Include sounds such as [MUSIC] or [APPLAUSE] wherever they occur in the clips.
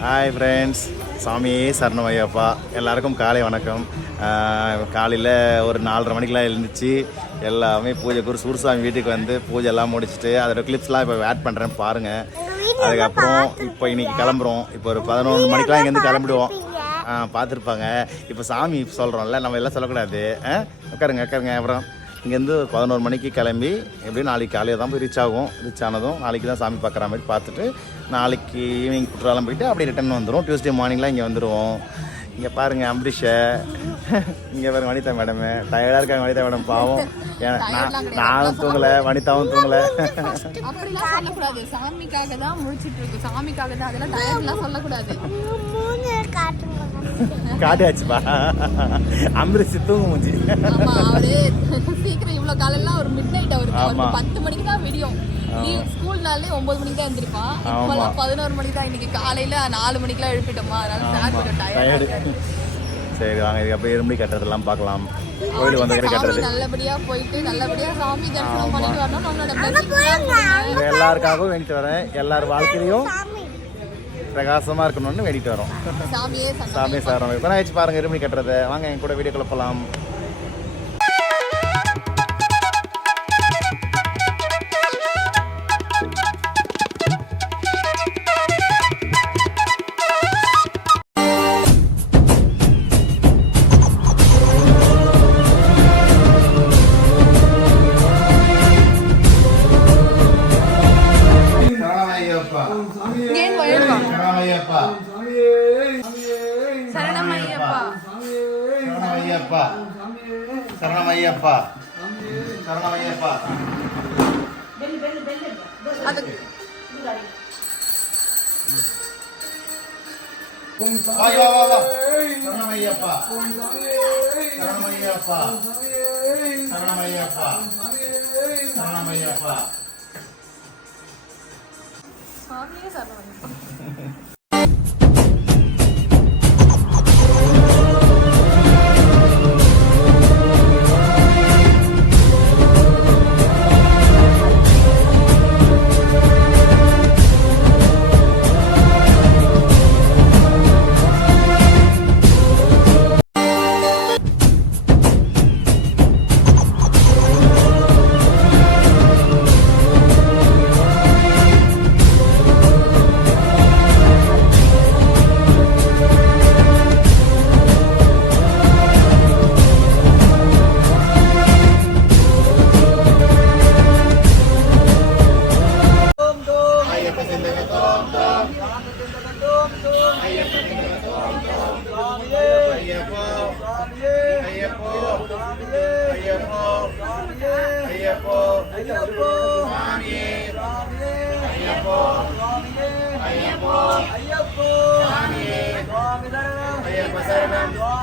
Hi friends சாமியே சரணமையப்பா. எல்லாருக்கும் காலை வணக்கம். காலையில் ஒரு நாலரை மணிக்கெலாம் எழுந்துச்சு எல்லாமே பூஜை குரு சூர்சாமி வீட்டுக்கு வந்து பூஜை எல்லாம் முடிச்சுட்டு அதோட கிளிப்ஸ்லாம் இப்போ ஆட் பண்ணுறேன் பாருங்கள் அதுக்கப்புறம் இப்போ இன்னைக்கு கிளம்புறோம். இப்போ ஒரு பதினொன்று மணிக்கெலாம் இங்கேருந்து கிளம்பிடுவோம். ஆ பார்த்துருப்பாங்க. இப்போ சாமி சொல்கிறோம்ல நம்ம எல்லாம் சொல்லக்கூடாது. ஆ உட்காருங்க உட்காருங்க அப்புறம். இங்கேருந்து பதினோரு மணிக்கு கிளம்பி எப்படியும் நாளைக்கு காலையில் தான் போய் ரீச் ஆகும். ரீச் ஆனதும் நாளைக்கு தான் சாமி பார்க்குற மாதிரி பார்த்துட்டு நாளைக்கு ஈவினிங் குற்றாலம் போயிட்டு அப்படியே ரிட்டர்ன் வந்துடும் டியூஸ்டே மார்னிங்லாம் இங்கே வந்துடுவோம் இங்கே பாருங்கள் அம்பரீஷை இங்கே பாருங்க வனிதா மேடம் டயர்டாக இருக்காங்க வனிதா மேடம் பாவம். நானும் தூங்கலை வனிதாவும் தூங்கலை. சொல்லக்கூடாது. சாமிக்காக தான் முழிச்சிட்டு இருக்கு சாமிக்காக தான் அதெல்லாம் சொல்லக்கூடாது. மூணு காட்டுங்க காட்டியாச்சுப்பா அம்பரீஷ் தூங்க முடிஞ்சு சீக்கிரம் இவ்வளவு காலையில ஒரு மிட் நைட் அவருக்கு பத்து மணிக்கு தான் விடியும். ஸ்கூல்னாலே ஒன்பது மணிக்கு தான் எந்திரிப்பான் இப்பெல்லாம் பதினோரு மணிக்கு தான் இன்னைக்கு காலையில நாலு மணிக்கெல்லாம் எழுப்பிட்டோமா? அதனால சார் கொஞ்சம் டயர்டு டயர்ட் சரி வாங்க இதுக்கப்புறம் எறும்படி கட்டுறதெல்லாம் பார்க்கலாம். கோயில் வந்த கட்டுறது. நல்லபடியா போயிட்டு நல்லபடியா சாமி தரிசனம் பண்ணிட்டு வரணும். நம்மளோட எல்லாருக்காகவும் வேண்டிட்டு வரேன். எல்லார் வாழ்க்கையிலையும் பிரகாசமா இருக்கணும்னு வேண்டிட்டு வரோம். சாமியே சார் இப்போ வச்சு பாருங்க எறும்படி கட்டுறதை. வாங்க என் கூட வீடியோ குழப்பலாம் சரணமையப்பா? சரணமையப்பா. சரணமையப்பா. சரணமையப்பா. சரணமையப்பா வா வா வா வா. சரணமையப்பா. சரணமையப்பா. சரணமையப்பா. சரணமையப்பா. சாமியே சரணமையப்பா. Yeah.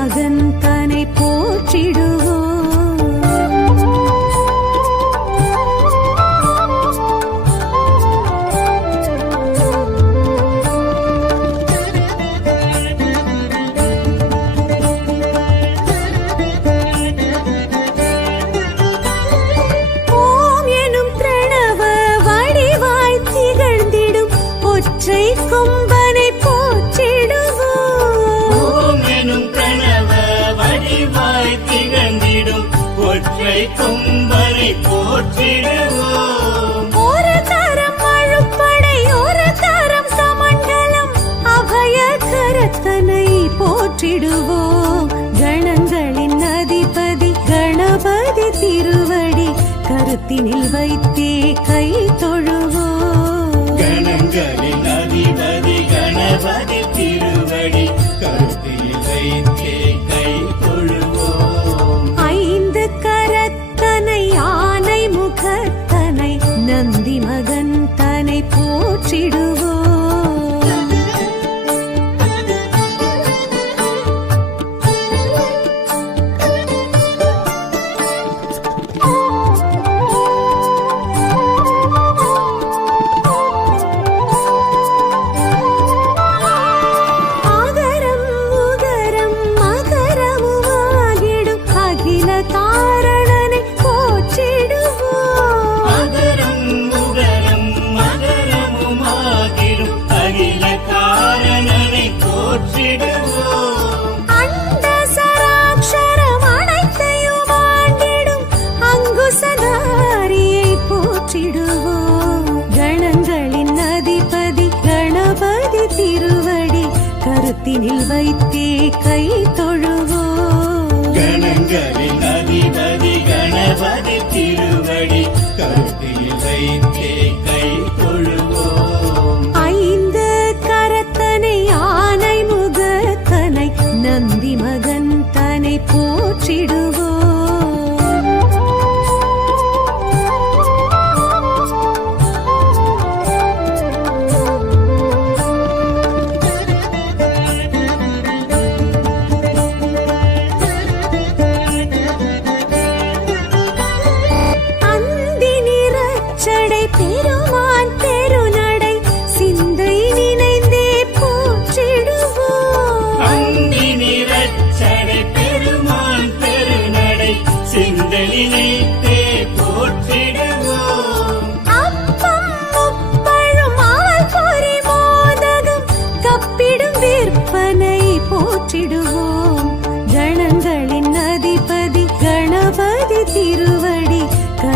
மகன் போற்றிடுவோம். ஒரு கரம் அழுப்படை ஒரு கரம் சமண்டலம். அபய கரத்தனை போற்றிடுவோம். கணங்களின் அதிபதி கணபதி திருவடி கருத்தினில் வைத்தே கை தொழுவோம். கணங்களின் அதிபதி கணபதி திருவடி கருத்தில் வைத்தே கண்ணில் வைத்தே கை தொழுவோ. கணங்களின் அதிபதி கணபதி.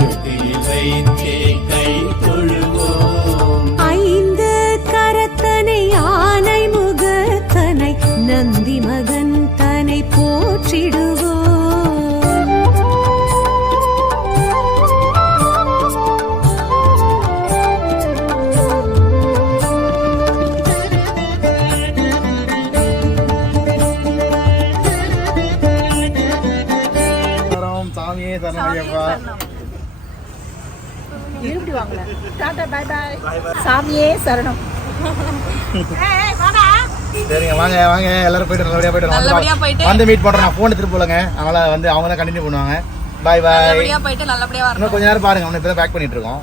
கருத்தில் வைத்தே கை தொழுவோம் வாங்கல டாடா பை பை சாமியே சரணம். [LAUGHS] சரிங்க வாங்க வாங்க. எல்லாரும் போயிட்டு நல்லபடியா போயிட்டு வந்து மீட் பண்றேன் நான் போன் எடுத்துட்டு போலங்க அதனால வந்து அவங்க தான் கண்டினியூ பண்ணுவாங்க. பாய் பாய் நல்லபடியா போயிட்டு நல்லபடியா வரணும். இன்னும் கொஞ்ச நேரம் பாருங்க. அவனை இப்போ பேக் பண்ணிட்டு இருக்கோம்.